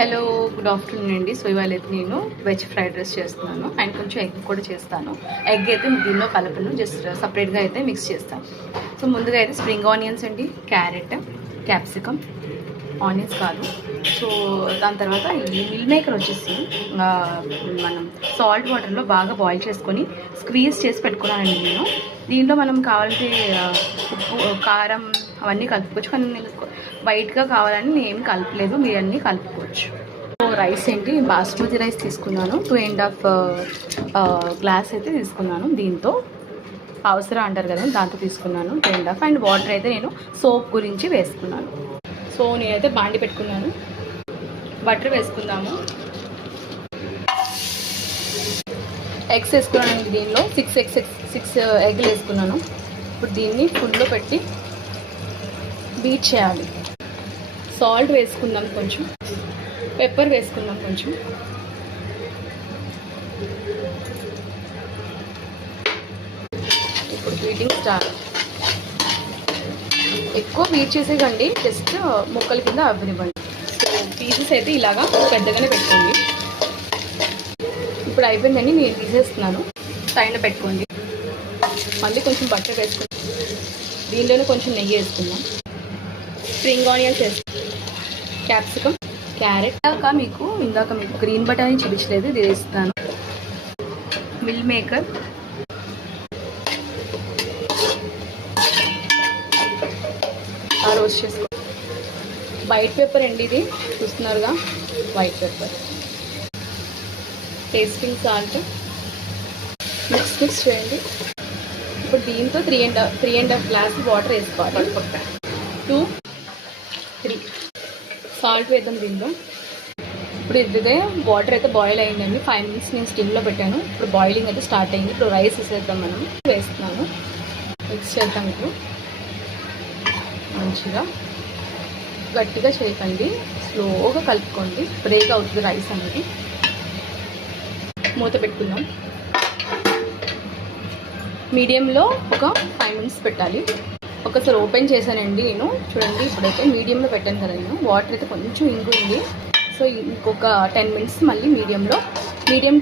Hello, good afternoon అండి. So ఇవాళ అయితే నేను వెజ్ ఫ్రైడ్ రైస్ చేస్తున్నాను అండ్ కొంచెం ఎగ్ కూడా చేస్తాను. ఎగ్ అయితే దీనిలో కలపను, జస్ట్ సపరేట్గా అయితే మిక్స్ చేస్తాను. సో ముందుగా అయితే స్ప్రింగ్ ఆనియన్స్ అండి, క్యారెట్, క్యాప్సికమ్, ఆనియన్స్ కాదు. సో దాని తర్వాత ఈ మిల్ మేకర్ వచ్చేసి మనం సాల్ట్ వాటర్లో బాగా బాయిల్ చేసుకొని స్క్వీజ్ చేసి పెట్టుకున్నానండి నేను. దీంట్లో మనం కావాలంటే ఉప్పు, కారం అవన్నీ కలుపుకోవచ్చు, కానీ నేను వైట్గా కావాలని నేను కలపలేదు, మీరు అన్నీ కలుపుకోవచ్చు. రైస్ ఏంటి, బాస్మతి రైస్ తీసుకున్నాను. 2.5 గ్లాస్ అయితే తీసుకున్నాను. దీంతో అవసరం అంటారు కదా, దాంతో తీసుకున్నాను 2.5. అండ్ వాటర్ అయితే నేను సోప్ గురించి వేసుకున్నాను. సో నేనైతే బాండి పెట్టుకున్నాను. బటర్ వేసుకుందాము. ఎగ్స్ వేసుకున్నాను. దీనిలో 6 ఎగ్లు వేసుకున్నాను. ఇప్పుడు దీన్ని ఫుల్లో పెట్టి బీట్ చేయాలి. సాల్ట్ వేసుకుందాం, కొంచెం పెప్పర్ వేసుకుందాం కొంచెం. ఇప్పుడు బీటింగ్ స్టార్ట్. ఎక్కువ బీట్ చేసేకండి, జస్ట్ ముక్కల కింద అవ్వనివ్వండి. సో పీసెస్ అయితే ఇలాగా పెద్దగానే పెట్టుకోండి. ఇప్పుడు అయిపోయిందని నేను తీసేస్తున్నాను. సైడ్న పెట్టుకోండి. మళ్ళీ కొంచెం బటర్ వేసుకుందాం. దీనిలోనే కొంచెం నెయ్యి వేసుకుందాం. స్ప్రింగ్ ఆనియన్స్ వేసుకుందాం, క్యాప్సికమ్, క్యారెట్. ఇందాక మీకు గ్రీన్ బటానీ చూపించలేదు, ఇది వేస్తాను. మిల్ మేకర్, రోస్ట్ చేసుకో. వైట్ పెప్పర్ అండి, ఇది చూస్తున్నారుగా, white pepper. Tasting salt, mix చేయండి. ఇప్పుడు దీంతో 3.5 గ్లాస్ వాటర్ వేసుకోవాలి. 2, 3 సాల్ట్ వేద్దాం దీంట్లో. ఇప్పుడు ఇదే వాటర్ అయితే బాయిల్ అయిందండి. 5 minutes నేను స్టీమ్లో పెట్టాను. ఇప్పుడు బాయిలింగ్ అయితే స్టార్ట్ అయింది. ఇప్పుడు రైస్ వేసేద్దాం. మనం వేస్తున్నాను, మిక్స్ చేద్దాం. ఇప్పుడు మంచిగా గట్టిగా చేయకండి, స్లోగా కలుపుకోండి, బ్రేక్ అవుతుంది రైస్ అనేది. మూత పెట్టుకుందాం. మీడియంలో ఒక 5 minutes పెట్టాలి. ఒకసారి ఓపెన్ చేశానండి నేను, చూడండి. ఇప్పుడైతే మీడియంలో పెట్టాను కదా నేను. వాటర్ అయితే కొంచెం ఇంగుంది. సో ఇంకొక 10 minutes మళ్ళీ మీడియం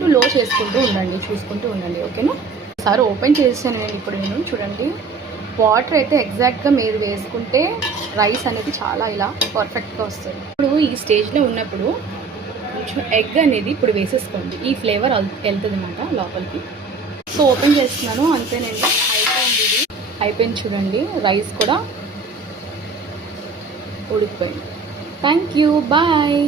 టు లో చేసుకుంటూ ఉండండి, చూసుకుంటూ ఉండండి. ఓకేనా? ఒకసారి ఓపెన్ చేశాను నేను ఇప్పుడు నేను, చూడండి. వాటర్ అయితే ఎగ్జాక్ట్గా మీరు వేసుకుంటే రైస్ అనేది చాలా ఇలా పర్ఫెక్ట్గా వస్తుంది. ఇప్పుడు ఈ స్టేజ్లో ఉన్నప్పుడు కొంచెం ఎగ్ అనేది ఇప్పుడు వేసేసుకోండి. ఈ ఫ్లేవర్ వెళ్తుంది అన్నమాట లోపలికి. సో ఓపెన్ చేస్తున్నాను, అంతేనండి. అయిపోయింది చూడండి. రైస్ కూడా ఉడికిపోయింది. Thank you, bye.